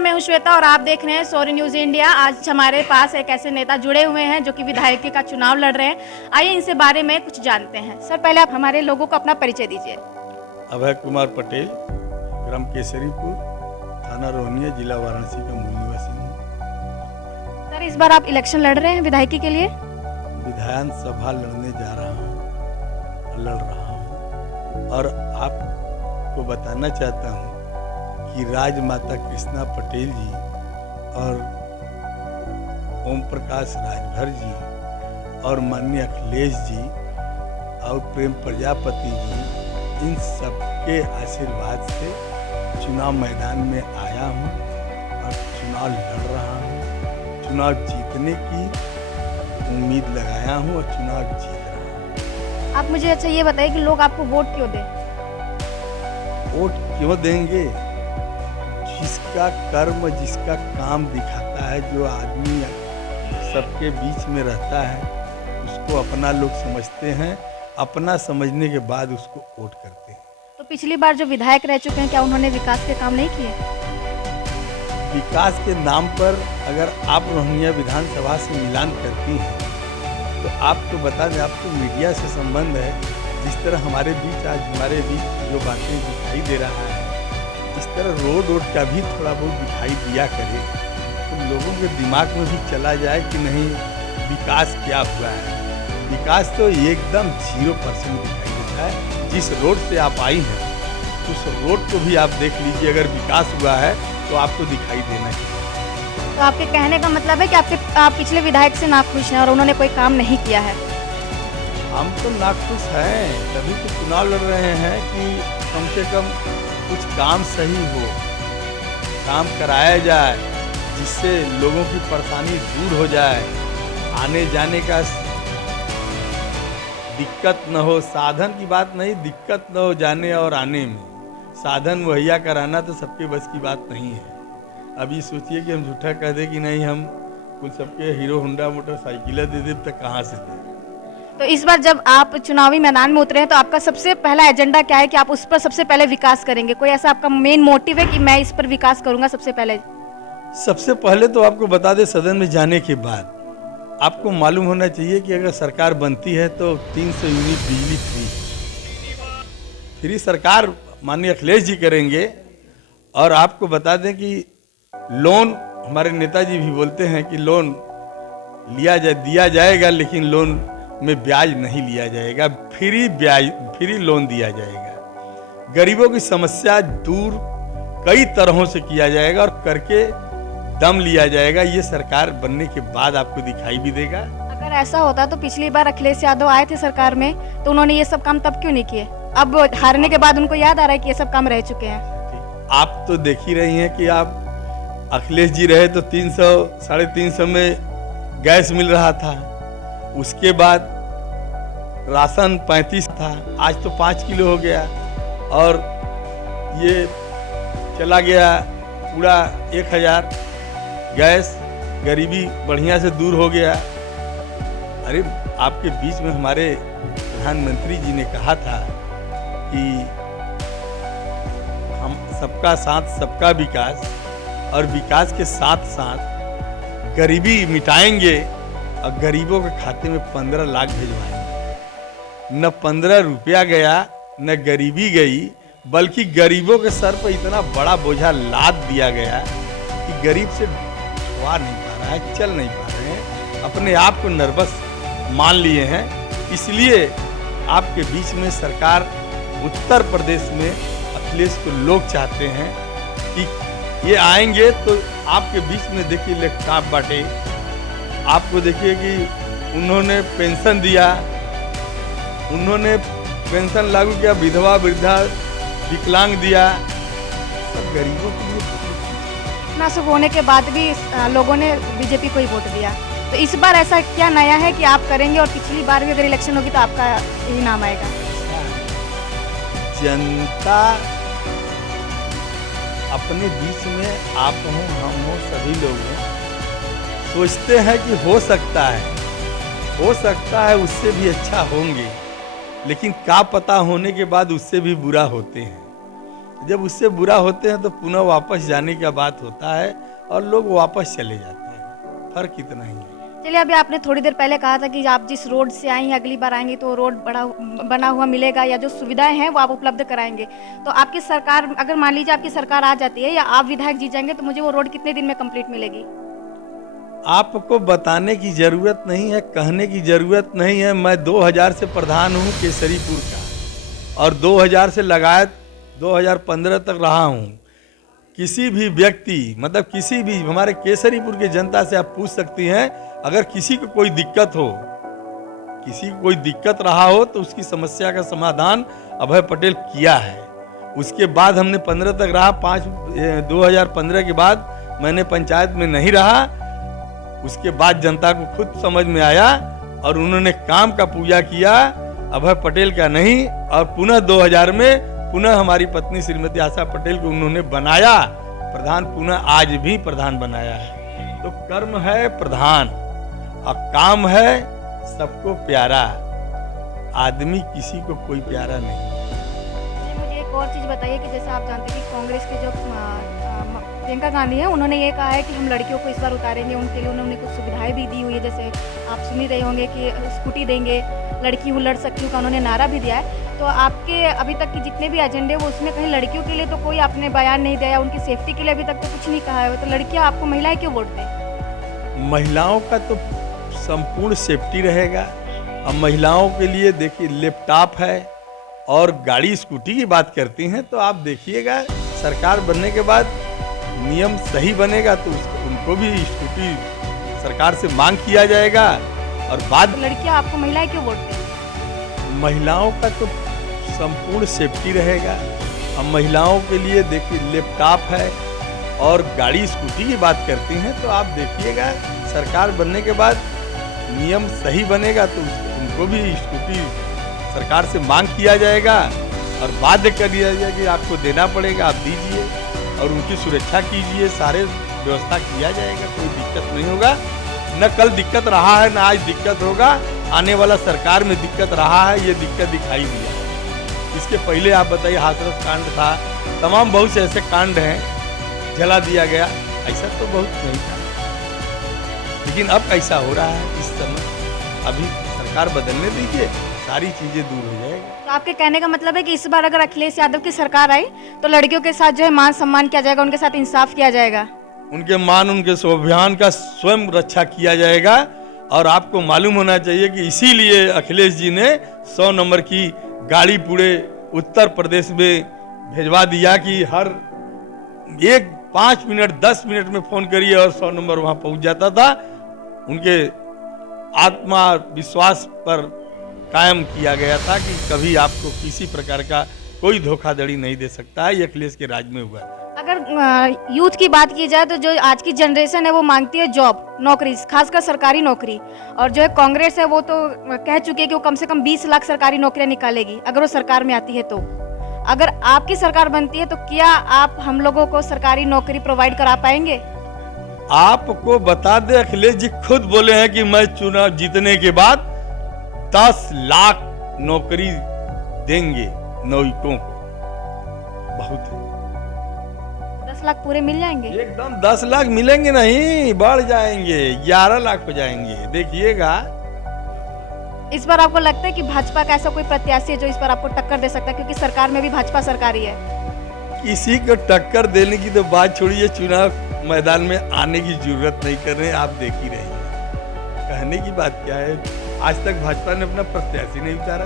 नमस्कार, मैं हूं श्वेता और आप देख रहे हैं सोरी न्यूज़ इंडिया। आज हमारे पास एक ऐसे नेता जुड़े हुए हैं जो कि विधायकी का चुनाव लड़ रहे हैं। आइए इनसे बारे में कुछ जानते हैं। सर, पहले आप हमारे लोगों को अपना परिचय दीजिए। अभय कुमार पटेल, ग्राम केसरीपुर, थाना रोहनिया, जिला वाराणसी का मूल निवासी हूँ। सर, इस बार आप इलेक्शन लड़ रहे हैं विधायकी के लिए? विधानसभा लड़ने जा रहा हूँ, लड़ रहा हूँ और आपको बताना चाहता हूँ कि राजमाता कृष्णा पटेल जी और ओम प्रकाश राजभर जी और माननीय अखिलेश जी और प्रेम प्रजापति जी, इन सबके आशीर्वाद से चुनाव मैदान में आया हूँ और चुनाव लड़ रहा हूँ। चुनाव जीतने की उम्मीद लगाया हूँ और चुनाव जीत रहा हूँ। आप मुझे अच्छा ये बताइए कि लोग आपको वोट क्यों दें? वोट क्यों देंगे? जिसका कर्म, जिसका काम दिखाता है, जो आदमी सबके बीच में रहता है, उसको अपना लोग समझते हैं। अपना समझने के बाद उसको वोट करते हैं। तो पिछली बार जो विधायक रह चुके हैं, क्या उन्होंने विकास के काम नहीं किए? विकास के नाम पर अगर आप रोहनिया विधानसभा से मिलान करती हैं तो आपको बता दें, आपको मीडिया से संबंध है। जिस तरह हमारे बीच आज हमारे बीच जो बातें दिखाई दे रहा है, इस तरह रोड का भी थोड़ा बहुत दिखाई दिया करे तो लोगों के दिमाग में भी चला जाए कि नहीं, विकास क्या हुआ है। विकास तो एकदम 0% दिखाई देता है। जिस रोड से आप आई हैं उस रोड को भी आप देख लीजिए, अगर विकास हुआ है तो आपको दिखाई देना चाहिए। तो आपके कहने का मतलब है कि आप पिछले विधायक से नाखुश हैं और उन्होंने कोई काम नहीं किया है? हम तो नाखुश हैं, तभी तो चुनाव लड़ रहे हैं कि कम से कम कुछ काम सही हो, काम कराया जाए, जिससे लोगों की परेशानी दूर हो जाए, आने जाने का दिक्कत न हो। साधन की बात नहीं, दिक्कत न हो जाने और आने में। साधन मुहैया कराना तो सबके बस की बात नहीं है। अभी सोचिए कि हम झूठा कह दें कि नहीं, हम कुछ सबके हीरो होंडा मोटरसाइकिलें दे दें, तो कहाँ से दें। तो इस बार जब आप चुनावी मैदान में उतरे हैं तो आपका सबसे पहला एजेंडा क्या है कि आप उस पर सबसे पहले विकास करेंगे? कोई ऐसा आपका मेन मोटिव है कि मैं इस पर विकास करूंगा सबसे पहले? सबसे पहले तो आपको बता दें, सदन में जाने के बाद आपको मालूम होना चाहिए कि अगर सरकार बनती है तो 300 यूनिट बिजली फ्री सरकार माननीय अखिलेश जी करेंगे। और आपको बता दें कि लोन, हमारे नेताजी भी बोलते हैं कि लोन दिया जाएगा, लेकिन लोन में ब्याज नहीं लिया जाएगा, फ्री लोन दिया जाएगा। गरीबों की समस्या दूर कई तरहों से किया जाएगा और करके दम लिया जाएगा। ये सरकार बनने के बाद आपको दिखाई भी देगा। अगर ऐसा होता तो पिछली बार अखिलेश यादव आए थे सरकार में, तो उन्होंने ये सब काम तब क्यों नहीं किए? अब हारने के बाद उनको याद आ रहा है कि ये सब काम रह चुके हैं। आप तो देख ही रही हैं कि आप अखिलेश जी रहे तो 300 साढ़े 300 में गैस मिल रहा था, उसके बाद राशन 35 था, आज तो 5 किलो हो गया और ये चला गया पूरा 1000। गैस, गरीबी बढ़िया से दूर हो गया। अरे आपके बीच में हमारे प्रधानमंत्री जी ने कहा था कि हम सबका साथ सबका विकास, और विकास के साथ साथ गरीबी मिटाएंगे और गरीबों के खाते में 15 लाख भिजवाएंगे। न 15 रुपया गया, न गरीबी गई, बल्कि गरीबों के सर पर इतना बड़ा बोझा लाद दिया गया कि गरीब से छुआ नहीं पा रहा है, चल नहीं पा रहे हैं, अपने आप को नर्वस मान लिए हैं। इसलिए आपके बीच में सरकार उत्तर प्रदेश में अखिलेश को लोग चाहते हैं कि ये आएंगे तो आपके बीच में देखिए लैपटॉप बांटे, आपको देखिए कि उन्होंने पेंशन दिया, उन्होंने पेंशन लागू किया, विधवा वृद्धा विकलांग दिया, सब गरीबों के लिए। ना सब होने के बाद भी लोगों ने बीजेपी को ही वोट दिया, तो इस बार ऐसा क्या नया है कि आप करेंगे और पिछली बार भी अगर इलेक्शन होगी तो आपका यही नाम आएगा? जनता अपने बीच में, आप हो, हम हो, सभी लोग हैं, सोचते हैं कि हो सकता है उससे भी अच्छा होंगे, लेकिन क्या पता होने के बाद उससे भी बुरा होते हैं। जब उससे बुरा होते हैं तो पुनः वापस जाने का बात होता है और लोग वापस चले जाते हैं, फर्क इतना ही है। चलिए, अभी आपने थोड़ी देर पहले कहा था कि आप जिस रोड से आई हैं अगली बार आएंगी तो रोड बना हुआ मिलेगा या जो सुविधाएं हैं वो आप उपलब्ध कराएंगे। तो आपकी सरकार, अगर मान लीजिए आपकी सरकार आ जाती है या आप विधायक जीत जाएंगे, तो मुझे वो रोड कितने दिन में कंप्लीट मिलेगी? आपको बताने की जरूरत नहीं है, कहने की जरूरत नहीं है। मैं 2000 से प्रधान हूँ केसरीपुर का और 2000 से लगायत 2015 तक रहा हूँ। किसी भी व्यक्ति, मतलब किसी भी हमारे केसरीपुर की जनता से आप पूछ सकती हैं, अगर किसी को कोई दिक्कत हो, किसी को कोई दिक्कत रहा हो तो उसकी समस्या का समाधान अभय पटेल किया है। उसके बाद हमने 15 तक रहा, 2015 के बाद मैंने पंचायत में नहीं रहा। उसके बाद जनता को खुद समझ में आया और उन्होंने काम का पूजा किया, अभय पटेल का नहीं। और पुनः 2000 में पुनः हमारी पत्नी श्रीमती आशा पटेल को उन्होंने बनाया प्रधान, पुनः आज भी प्रधान बनाया है। तो कर्म है प्रधान और काम है सबको प्यारा, आदमी किसी को कोई प्यारा नहीं। मुझे एक और चीज़ बताइए कि जैसा आप जानते हैं कि कांग्रेस के जो प्रियंका गांधी है, उन्होंने ये कहा है कि हम लड़कियों को इस बार उतारेंगे, उनके लिए उन्होंने कुछ सुविधाएं भी दी हुई है। जैसे आप सुन ही रहे होंगे कि स्कूटी देंगे, लड़की हूँ लड़ सकती हूँ का उन्होंने नारा भी दिया है। तो आपके अभी तक की जितने भी एजेंडे वो उसमें कहीं लड़कियों के लिए तो कोई आपने बयान नहीं दिया, उनकी सेफ्टी के लिए अभी तक तो कुछ नहीं कहा है। तो लड़कियाँ आपको महिलाएं क्यों वोट दें? महिलाओं का तो संपूर्ण सेफ्टी रहेगा। अब महिलाओं के लिए देखिए लैपटॉप है और गाड़ी स्कूटी की बात करती हैं, तो आप देखिएगा सरकार बनने के बाद नियम सही बनेगा तो उनको भी स्कूटी सरकार से मांग किया जाएगा। और बाद लड़कियां आपको महिलाएं क्यों वोट दें? महिलाओं का तो संपूर्ण सेफ्टी रहेगा। अब महिलाओं के लिए देखिए लैपटॉप है और गाड़ी स्कूटी की बात करती हैं, तो आप देखिएगा सरकार बनने के बाद नियम सही बनेगा तो उनको भी स्कूटी सरकार से मांग किया जाएगा और बाध्य कर दिया जाएगा कि आपको देना पड़ेगा, आप दीजिए और उनकी सुरक्षा कीजिए, सारे व्यवस्था किया जाएगा, कोई दिक्कत नहीं होगा। न कल दिक्कत रहा है, न आज दिक्कत होगा, आने वाला सरकार में दिक्कत रहा है, ये दिक्कत दिखाई दिया। इसके पहले आप बताइए हाथरस कांड था, तमाम बहुत से ऐसे कांड हैं, जला दिया गया, ऐसा तो बहुत नहीं था। लेकिन अब कैसा हो रहा है इस समय, अभी सरकार बदलने दीजिए, सारी चीजें दूर हो जाएगी। तो आपके कहने का मतलब है कि इस बार अगर अखिलेश यादव की सरकार आई तो लड़कियों के साथ जो है मान सम्मान किया जाएगा, उनके साथ इंसाफ किया जाएगा, उनके मान, उनके स्वाभिमान का स्वयं रक्षा किया जाएगा। और आपको मालूम होना चाहिए कि इसीलिए अखिलेश जी ने 100 नंबर की गाड़ी पूरे उत्तर प्रदेश में भेजवा दिया कि हर 5 मिनट 10 मिनट में फोन करिए और 100 नंबर वहां पहुंच जाता था। उनके आत्मा विश्वास पर कायम किया गया था कि कभी आपको किसी प्रकार का कोई धोखाधड़ी नहीं दे सकता है। ये अखिलेश के राज में हुआ। अगर यूथ की बात की जाए तो जो आज की जनरेशन है वो मांगती है जॉब, नौकरी, खासकर सरकारी नौकरी। और जो है कांग्रेस है वो तो कह चुकी है कि वो कम से कम 20 लाख सरकारी नौकरियां निकालेगी अगर वो सरकार में आती है। तो अगर आपकी सरकार बनती है तो क्या आप हम लोगों को सरकारी नौकरी प्रोवाइड करा पाएंगे? आपको बता दे, अखिलेश जी खुद बोले हैं कि मैं चुनाव जीतने के बाद 10 लाख नौकरी देंगे नागरिकों को। बहुत है। 10 लाख पूरे मिल जाएंगे? एकदम 10 लाख मिलेंगे नहीं, बढ़ जाएंगे, 11 लाख हो जाएंगे, देखिएगा। इस बार आपको लगता है कि भाजपा का ऐसा कोई प्रत्याशी है जो इस बार आपको टक्कर दे सकता है, क्योंकि सरकार में भी भाजपा सरकार ही है? किसी को टक्कर देने की तो बात छोड़िए, चुनाव मैदान में आने की जरूरत नहीं कर रहे, आप देख ही रहे हैं। कहने की बात क्या है, आज तक भाजपा ने अपना प्रत्याशी नहीं उतारा।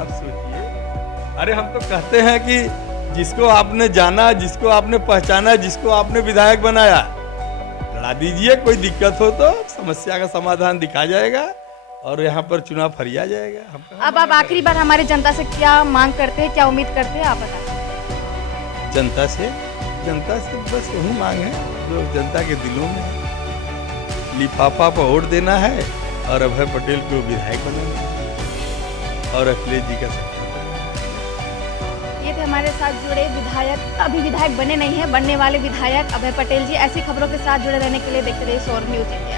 अब सोचिए, अरे हम तो कहते हैं कि जिसको आपने जाना, जिसको आपने पहचाना, जिसको आपने विधायक बनाया, लड़ा दीजिए, कोई दिक्कत हो तो समस्या का समाधान दिखा जाएगा और यहाँ पर चुनाव फरिया जाएगा। अब आप आखिरी बार हमारी जनता से क्या मांग करते हैं, क्या उम्मीद करते हैं, आप बताएं। जनता से बस वही मांग है जो जनता के दिलों में है। लिफाफा पर वोट देना है और अभय पटेल को विधायक बनाना है और अखिलेश जी का सरकार बनाना। ये थे हमारे साथ जुड़े विधायक, अभी विधायक बने नहीं है, बनने वाले विधायक अभय पटेल जी। ऐसी खबरों के साथ जुड़े रहने के लिए देखते रहिए SOR न्यूज़ इंडिया।